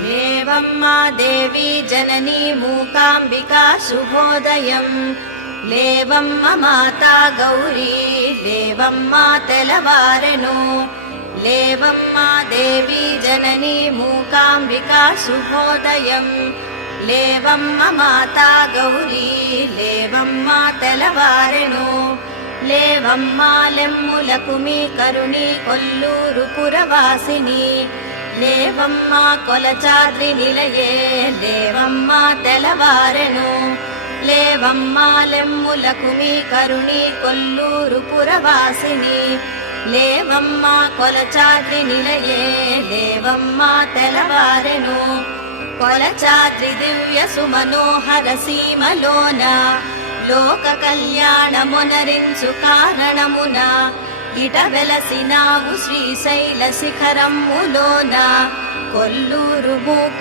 లేవమ్మా దేవి జననీ మూకాంబికా శుభోదయం. లేవమ్మ మాతా గౌరీ లేవమ్మా తెలవారెను. లేవమ్మా దేవి జననీ మూకాంబికా శుభోదయం. లేవమ్మ మాతా గౌరీ లేవమ్మా తెలవారెను. లేవమ్మా లెమ్ములకు మీ కరుణి కొల్లూరు పురవాసిని. లేవమ్మా కొలచాద్రి నిలయే లేవమ్మా తెలవారెను. లేవమ్మా లెమ్ములకు మీ కరుణి కొల్లూరు పురవాసిని. లేవమ్మా కొలచాద్రి నిలయే లేవమ్మా తెలవారెను. కొలచాద్రి దివ్య సుమనోహర సీమలోన లోక కళ్యాణమునరించు కారణమున ఇట వెలసినావు శ్రీశైల శిఖరములోన కొల్లూరు మూకా